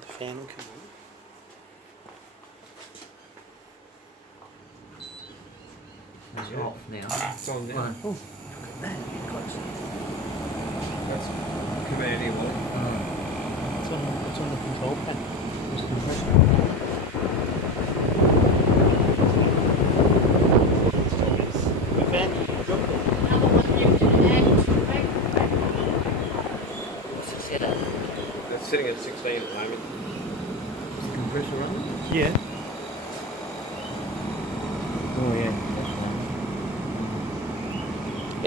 The fan will come on. It's off now. It's on now. One. Oh, look at that. Get closer. That's commanding one. It's on the control panel. There's a compressor. The fan, drop it. What's the setup? That's sitting at 16 at the moment. Is the compressor running? Yeah. Oh, yeah.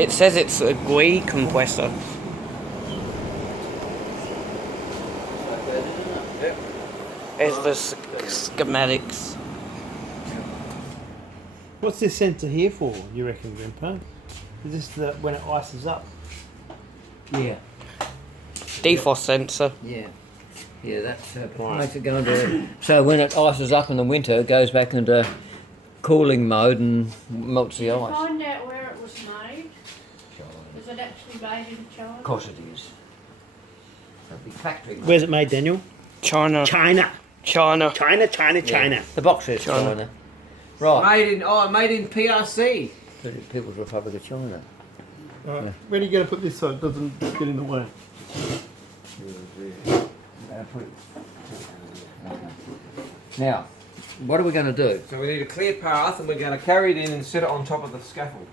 It says it's a GUI compressor. Yep. It's the schematics. What's this sensor here for, you reckon, Grandpa? Is this when it ices up? Yeah. Defrost sensor. Yeah. Yeah, that Right. makes it go into... So when it ices up in the winter, it goes back into cooling mode and melts the Did you ice. find out where it was made? Was it actually made in China? Of course it is. A big factory. Where's it made, Daniel? China. China. China. China, China, China. Yeah. The box says China. China. Right. Made in PRC. People's Republic of China. Right. Where are you going to put this so it doesn't get in the way? Now, what are we going to do? So we need a clear path and we're going to carry it in and set it on top of the scaffold.